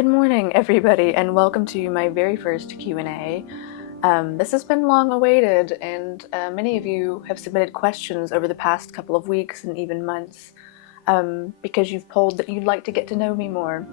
Good morning, everybody, and welcome to my very first Q&A. This has been long awaited, and many of you have submitted questions over the past couple of weeks and even months because you've polled that you'd like to get to know me more.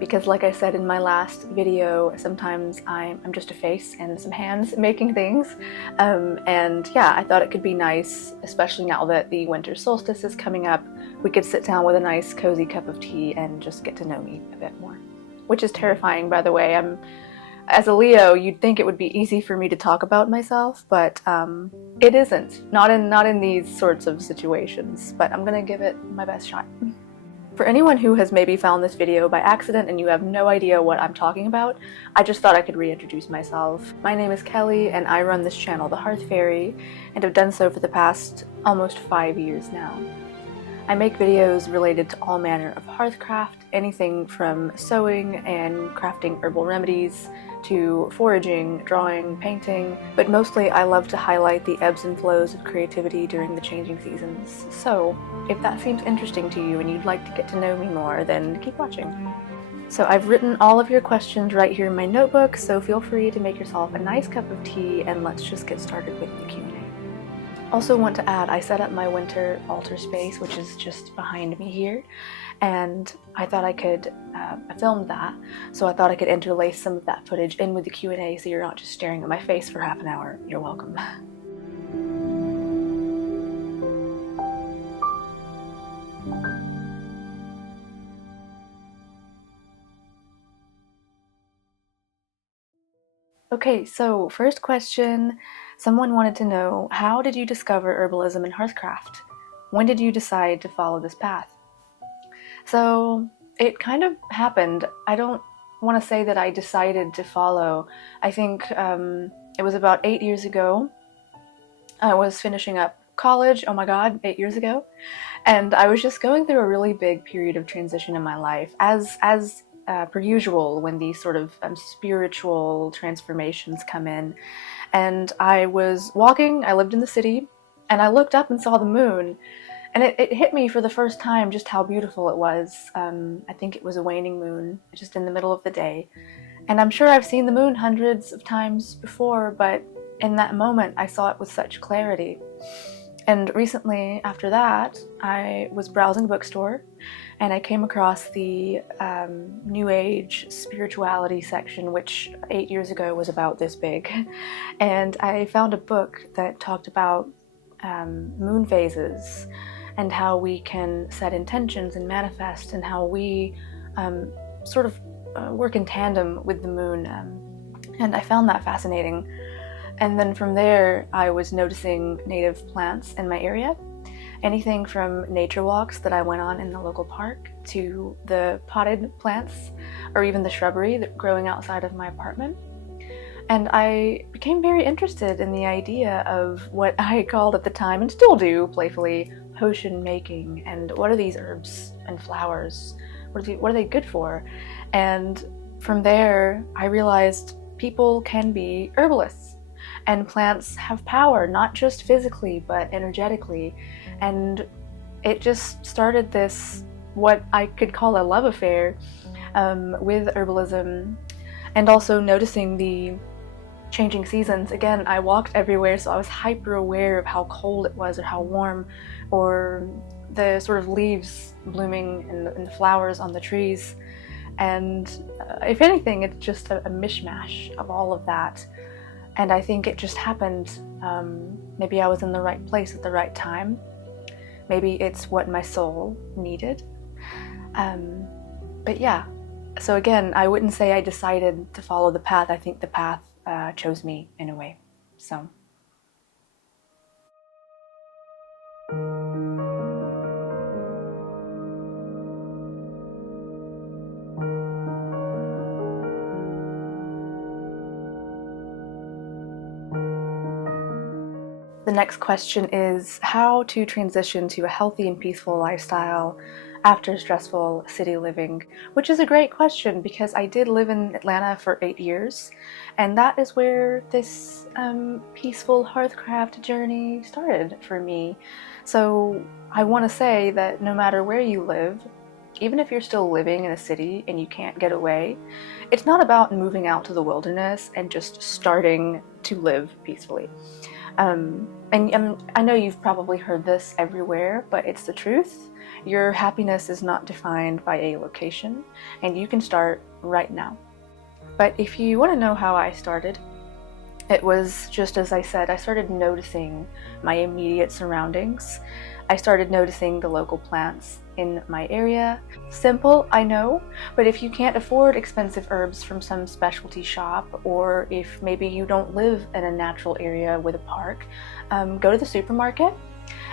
Because like I said in my last video, sometimes I'm just a face and some hands making things. And yeah, I thought it could be nice, especially now that the winter solstice is coming up, we could sit down with a nice cozy cup of tea and just get to know me a bit more. Which is terrifying, by the way. As a Leo, you'd think it would be easy for me to talk about myself, but it isn't. Not in these sorts of situations, but I'm gonna give it my best shot. For anyone who has maybe found this video by accident and you have no idea what I'm talking about, I just thought I could reintroduce myself. My name is Kelly and I run this channel, The Hearth Fairy, and have done so for the past almost 5 years now. I make videos related to all manner of hearthcraft, anything from sewing and crafting herbal remedies to foraging, drawing, painting, but mostly I love to highlight the ebbs and flows of creativity during the changing seasons. So, if that seems interesting to you and you'd like to get to know me more, then keep watching. So I've written all of your questions right here in my notebook, so feel free to make yourself a nice cup of tea and let's just get started with the Q&A. Also want to add, I set up my winter altar space, which is just behind me here, and I thought I could, I filmed that, so I thought I could interlace some of that footage in with the Q&A so you're not just staring at my face for half an hour. You're welcome. Okay, so first question, someone wanted to know, how did you discover herbalism and hearthcraft? When did you decide to follow this path? So it kind of happened. I don't want to say that I decided to follow. I think it was about 8 years ago. I was finishing up college, oh my god, 8 years ago, and I was just going through a really big period of transition in my life, as per usual when these sort of spiritual transformations come in. And I was walking, I lived in the city, and I looked up and saw the moon, and it hit me for the first time just how beautiful it was. I think it was a waning moon, just in the middle of the day. And I'm sure I've seen the moon hundreds of times before, but in that moment I saw it with such clarity. And recently, after that, I was browsing a bookstore and I came across the New Age spirituality section, which 8 years ago was about this big. And I found a book that talked about moon phases and how we can set intentions and manifest, and how we sort of work in tandem with the moon. And I found that fascinating. And then from there, I was noticing native plants in my area. Anything from nature walks that I went on in the local park to the potted plants or even the shrubbery that growing outside of my apartment. And I became very interested in the idea of what I called at the time, and still do playfully, potion making, and what are these herbs and flowers? What are they good for? And from there, I realized people can be herbalists. And plants have power, not just physically, but energetically. And it just started this, what I could call a love affair with herbalism, and also noticing the changing seasons. Again, I walked everywhere, so I was hyper aware of how cold it was or how warm, or the sort of leaves blooming and the flowers on the trees. And if anything, it's just a mishmash of all of that. And I think it just happened. Maybe I was in the right place at the right time. Maybe it's what my soul needed. But yeah, so again, I wouldn't say I decided to follow the path. I think the path chose me in a way. So. The next question is how to transition to a healthy and peaceful lifestyle after stressful city living, which is a great question because I did live in Atlanta for 8 years, and that is where this peaceful hearthcraft journey started for me. So I want to say that no matter where you live, even if you're still living in a city and you can't get away, it's not about moving out to the wilderness and just starting to live peacefully. I know you've probably heard this everywhere, but it's the truth. Your happiness is not defined by a location, and you can start right now. But if you want to know how I started, it was just as I said, I started noticing my immediate surroundings. I started noticing the local plants in my area. Simple, I know, but if you can't afford expensive herbs from some specialty shop, or if maybe you don't live in a natural area with a park, go to the supermarket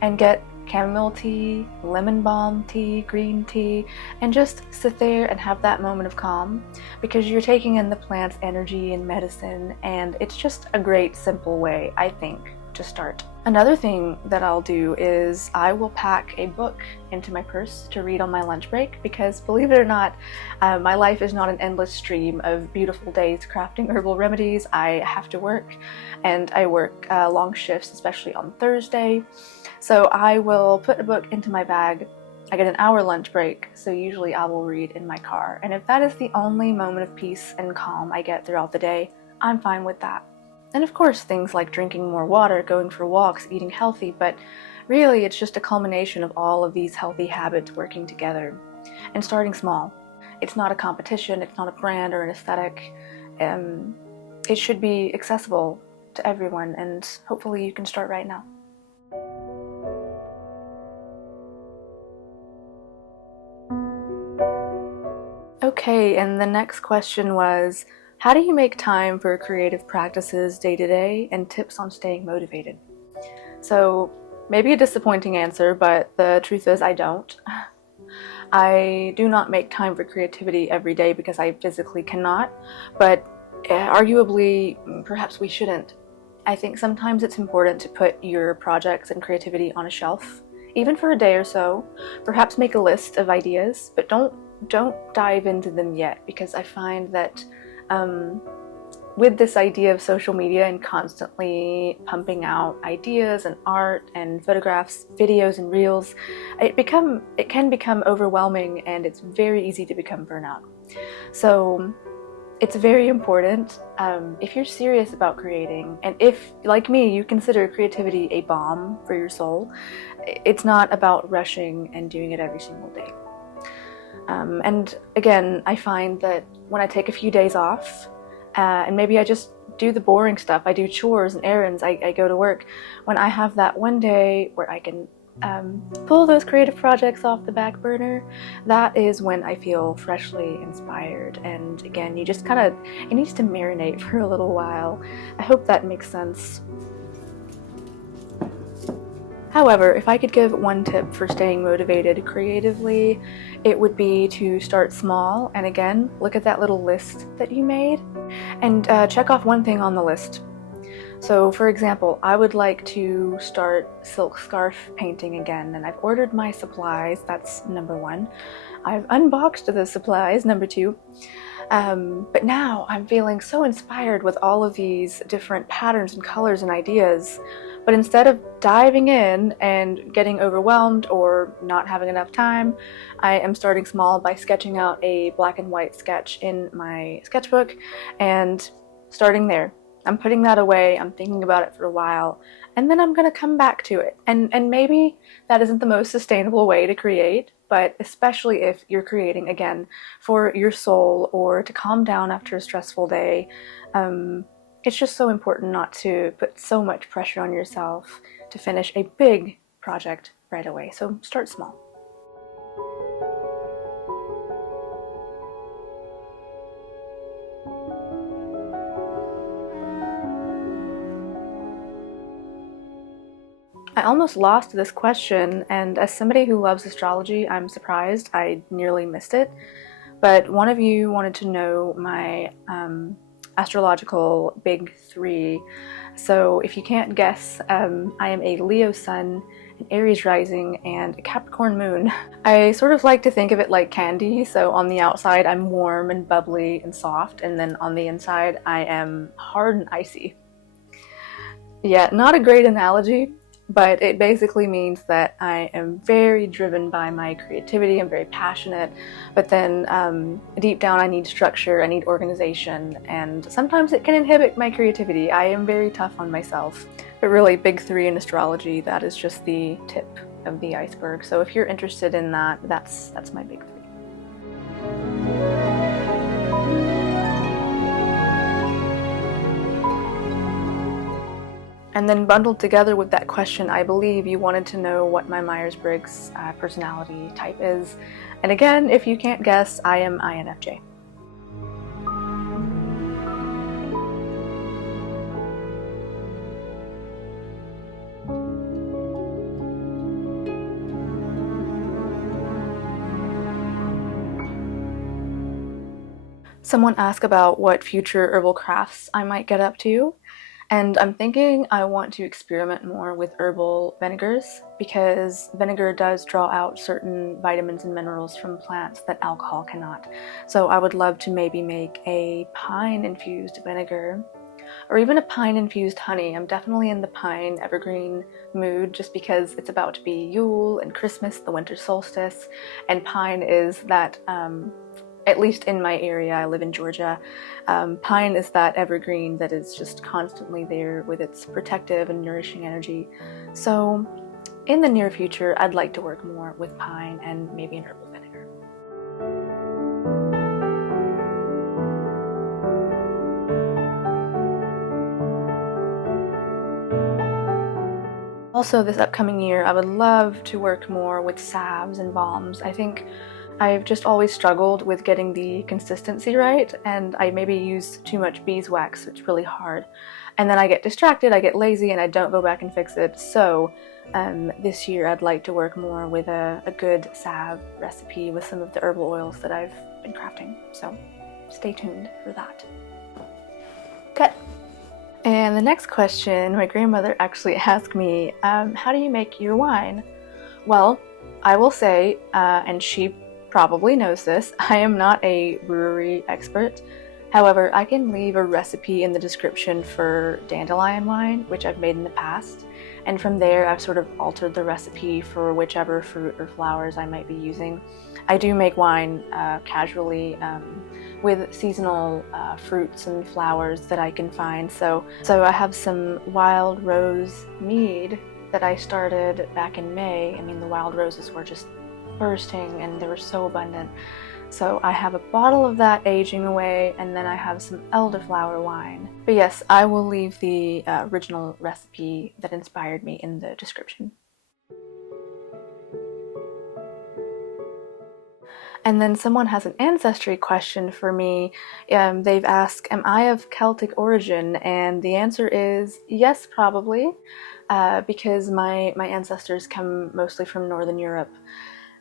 and get chamomile tea, lemon balm tea, green tea, and just sit there and have that moment of calm, because you're taking in the plant's energy and medicine, and it's just a great simple way, I think, to start. Another thing that I'll do is I will pack a book into my purse to read on my lunch break, because believe it or not, my life is not an endless stream of beautiful days crafting herbal remedies. I have to work, and I work long shifts, especially on Thursday. So I will put a book into my bag. I get an hour lunch break, so usually I will read in my car. And if that is the only moment of peace and calm I get throughout the day, I'm fine with that. And of course, things like drinking more water, going for walks, eating healthy, but really it's just a culmination of all of these healthy habits working together and starting small. It's not a competition, it's not a brand or an aesthetic. It should be accessible to everyone, and hopefully you can start right now. Okay, and the next question was, how do you make time for creative practices day to day, and tips on staying motivated? So, maybe a disappointing answer, but the truth is I don't. I do not make time for creativity every day because I physically cannot, but arguably, perhaps we shouldn't. I think sometimes it's important to put your projects and creativity on a shelf, even for a day or so. Perhaps make a list of ideas, but don't dive into them yet, because I find that with this idea of social media and constantly pumping out ideas and art and photographs, videos and reels, it can become overwhelming, and it's very easy to become burnout. So it's very important, if you're serious about creating, and if, like me, you consider creativity a balm for your soul, it's not about rushing and doing it every single day. And again, I find that when I take a few days off, and maybe I just do the boring stuff, I do chores and errands, I go to work, when I have that one day where I can pull those creative projects off the back burner, that is when I feel freshly inspired. And again, you just kind of, it needs to marinate for a little while. I hope that makes sense. However, if I could give one tip for staying motivated creatively, it would be to start small, and again, look at that little list that you made and check off one thing on the list. So for example, I would like to start silk scarf painting again, and I've ordered my supplies, that's number one. I've unboxed the supplies, number two. But now I'm feeling so inspired with all of these different patterns and colors and ideas. But instead of diving in and getting overwhelmed or not having enough time, I am starting small by sketching out a black and white sketch in my sketchbook and starting there. I'm putting that away, I'm thinking about it for a while, and then I'm going to come back to it. And maybe that isn't the most sustainable way to create, but especially if you're creating, again, for your soul or to calm down after a stressful day, it's just so important not to put so much pressure on yourself to finish a big project right away. So start small. I almost lost this question, and as somebody who loves astrology, I'm surprised I nearly missed it. But one of you wanted to know my astrological big three. So if you can't guess, I am a Leo sun, an Aries rising, and a Capricorn moon. I sort of like to think of it like candy. So on the outside, I'm warm and bubbly and soft, and then on the inside, I am hard and icy. Yeah, not a great analogy, but it basically means that I am very driven by my creativity. I'm very passionate, but then deep down I need structure, I need organization, and sometimes it can inhibit my creativity. I am very tough on myself. But really, big three in astrology, that is just the tip of the iceberg. So if you're interested in that, that's my big three. And then bundled together with that question, I believe you wanted to know what my Myers-Briggs personality type is. And again, if you can't guess, I am INFJ. Someone asked about what future herbal crafts I might get up to, and I'm thinking I want to experiment more with herbal vinegars because vinegar does draw out certain vitamins and minerals from plants that alcohol cannot. So I would love to maybe make a pine-infused vinegar or even a pine-infused honey. I'm definitely in the pine evergreen mood just because it's about to be Yule and Christmas, the winter solstice, and pine is that at least in my area, I live in Georgia, pine is that evergreen that is just constantly there with its protective and nourishing energy. So in the near future, I'd like to work more with pine and maybe an herbal vinegar. Also, this upcoming year, I would love to work more with salves and balms. I think I've just always struggled with getting the consistency right, and I maybe use too much beeswax, so it's really hard. And then I get distracted, I get lazy, and I don't go back and fix it. So this year I'd like to work more with a good salve recipe with some of the herbal oils that I've been crafting. So stay tuned for that. Cut. And the next question, my grandmother actually asked me, how do you make your wine? Well, I will say, and she probably knows this, I am not a brewery expert. However, I can leave a recipe in the description for dandelion wine, which I've made in the past. And from there, I've sort of altered the recipe for whichever fruit or flowers I might be using. I do make wine casually with seasonal fruits and flowers that I can find. So I have some wild rose mead that I started back in May. I mean, the wild roses were just bursting and they were so abundant. So I have a bottle of that aging away, and then I have some elderflower wine. But yes, I will leave the original recipe that inspired me in the description. And then someone has an ancestry question for me. They've asked, am I of Celtic origin? And the answer is yes, probably, because my ancestors come mostly from Northern Europe.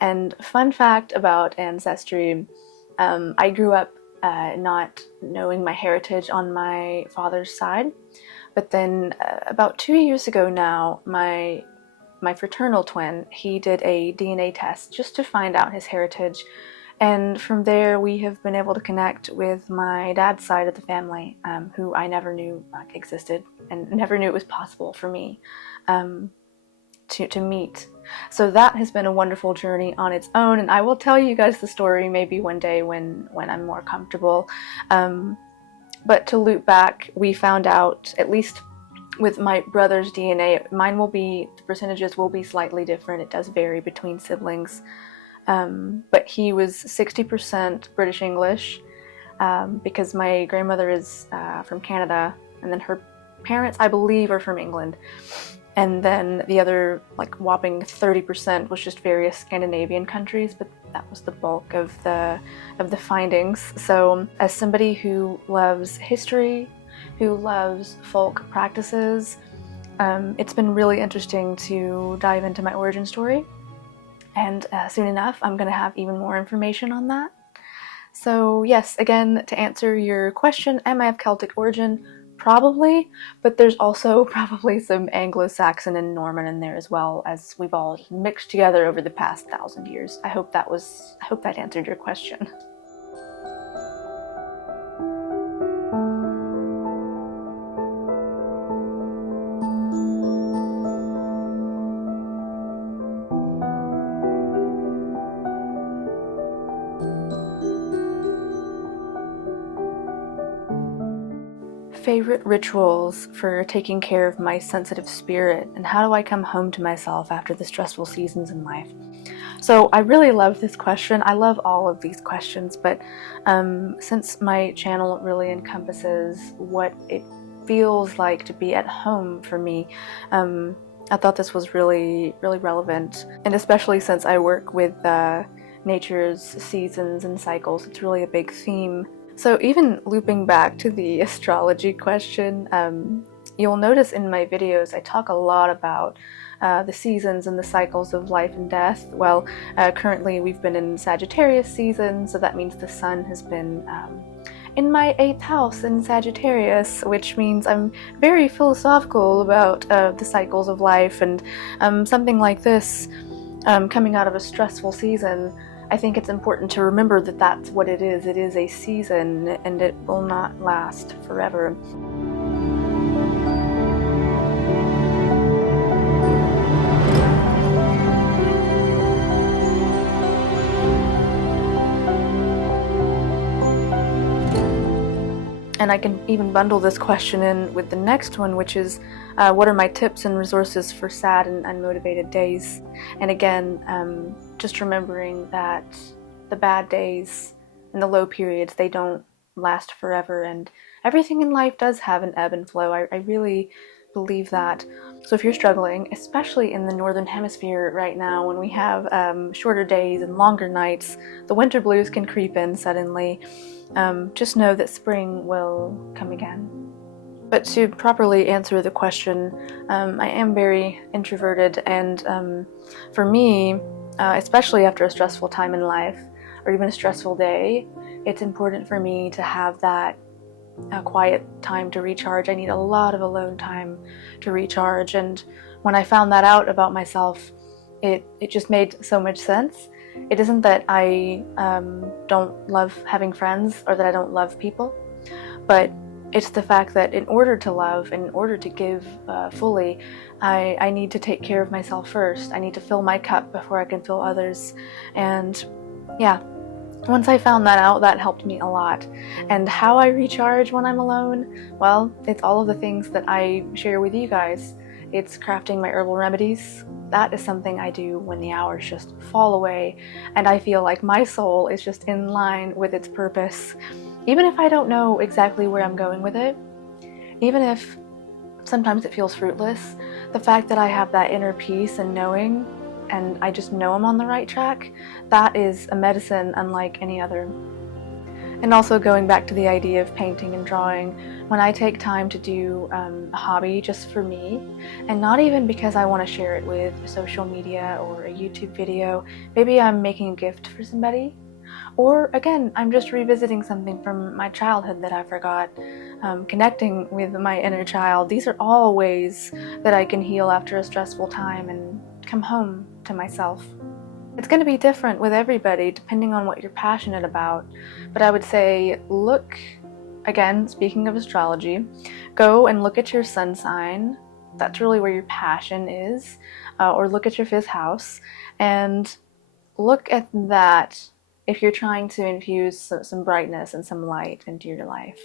And fun fact about Ancestry, I grew up not knowing my heritage on my father's side, but then about 2 years ago now, my fraternal twin, he did a DNA test just to find out his heritage. And from there, we have been able to connect with my dad's side of the family, who I never knew existed and never knew it was possible for me to meet. So that has been a wonderful journey on its own, and I will tell you guys the story maybe one day when I'm more comfortable. But to loop back, we found out, at least with my brother's DNA, the percentages will be slightly different. It does vary between siblings. But he was 60% British English, because my grandmother is from Canada, and then her parents, I believe, are from England. And then the other, whopping 30% was just various Scandinavian countries, but that was the bulk of the findings. So as somebody who loves history, who loves folk practices, it's been really interesting to dive into my origin story. And soon enough, I'm going to have even more information on that. So yes, again, to answer your question, am I of Celtic origin? Probably, but there's also probably some Anglo-Saxon and Norman in there as well, as we've all mixed together over the past 1,000 years. I hope that answered your question. favorite rituals for taking care of my sensitive spirit, and how do I come home to myself after the stressful seasons in life? So I really love this question. I love all of these questions, but since my channel really encompasses what it feels like to be at home for me, I thought this was really, really relevant. And especially since I work with nature's seasons and cycles, it's really a big theme. So even looping back to the astrology question, you'll notice in my videos I talk a lot about the seasons and the cycles of life and death. Well, currently we've been in Sagittarius season, so that means the sun has been in my 8th house in Sagittarius, which means I'm very philosophical about the cycles of life, and something like this coming out of a stressful season, I think it's important to remember that that's what it is. It is a season, and it will not last forever. And I can even bundle this question in with the next one, which is, what are my tips and resources for sad and unmotivated days? And again, just remembering that the bad days and the low periods, they don't last forever, and everything in life does have an ebb and flow. I really believe that. So if you're struggling, especially in the northern hemisphere right now, when we have shorter days and longer nights, the winter blues can creep in suddenly. Just know that spring will come again. But to properly answer the question, I am very introverted, and for me, especially after a stressful time in life, or even a stressful day, it's important for me to have that quiet time to recharge. I need a lot of alone time to recharge, and when I found that out about myself, it just made so much sense. It isn't that I don't love having friends or that I don't love people, but it's the fact that in order to love and in order to give fully, I need to take care of myself first. I need to fill my cup before I can fill others. And yeah, once I found that out, that helped me a lot. And how I recharge when I'm alone, well, it's all of the things that I share with you guys. It's crafting my herbal remedies. That is something I do when the hours just fall away and I feel like my soul is just in line with its purpose. Even if I don't know exactly where I'm going with it, even if sometimes it feels fruitless, the fact that I have that inner peace and knowing, and I just know I'm on the right track, that is a medicine unlike any other. And also going back to the idea of painting and drawing, when I take time to do a hobby just for me, and not even because I want to share it with social media or a YouTube video, maybe I'm making a gift for somebody, or again, I'm just revisiting something from my childhood that I forgot, connecting with my inner child. These are all ways that I can heal after a stressful time and come home to myself. It's going to be different with everybody depending on what you're passionate about, but I would say look, again, speaking of astrology, go and look at your sun sign. That's really where your passion is, or look at your 5th house and look at that if you're trying to infuse some brightness and some light into your life.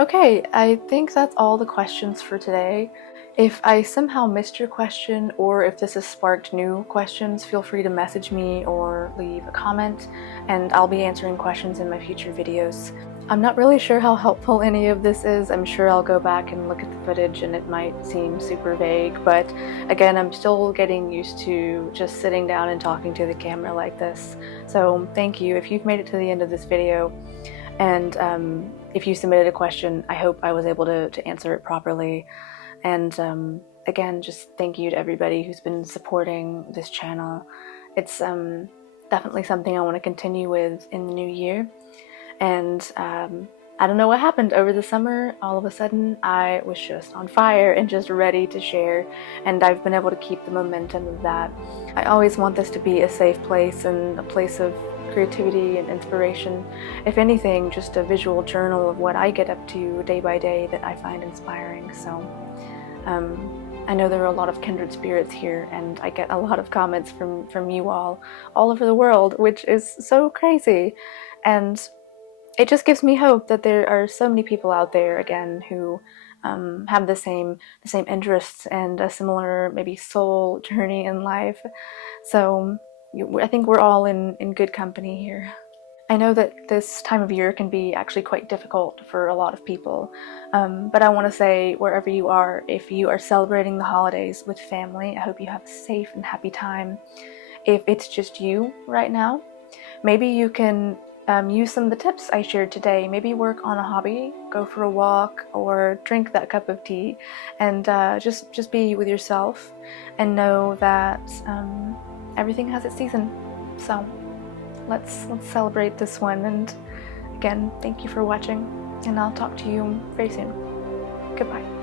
Okay, I think that's all the questions for today. If I somehow missed your question, or if this has sparked new questions, feel free to message me or leave a comment, and I'll be answering questions in my future videos. I'm not really sure how helpful any of this is. I'm sure I'll go back and look at the footage and it might seem super vague, but again, I'm still getting used to just sitting down and talking to the camera like this. So thank you. If you've made it to the end of this video, and if you submitted a question, I hope I was able to answer it properly. And again, just thank you to everybody who's been supporting this channel. It's definitely something I want to continue with in the new year. And I don't know what happened over the summer. All of a sudden, I was just on fire and just ready to share, and I've been able to keep the momentum of that. I always want this to be a safe place and a place of creativity and inspiration. If anything, just a visual journal of what I get up to day by day that I find inspiring. So I know there are a lot of kindred spirits here, and I get a lot of comments from you all over the world, which is so crazy. And it just gives me hope that there are so many people out there again who have the same interests and a similar maybe soul journey in life. So I think we're all in good company here. I know that this time of year can be actually quite difficult for a lot of people, but I want to say, wherever you are, if you are celebrating the holidays with family, I hope you have a safe and happy time. If it's just you right now, maybe you can use some of the tips I shared today. Maybe work on a hobby, go for a walk, or drink that cup of tea, and just be with yourself, and know that everything has its season. So let's celebrate this one. And again, thank you for watching, and I'll talk to you very soon. Goodbye.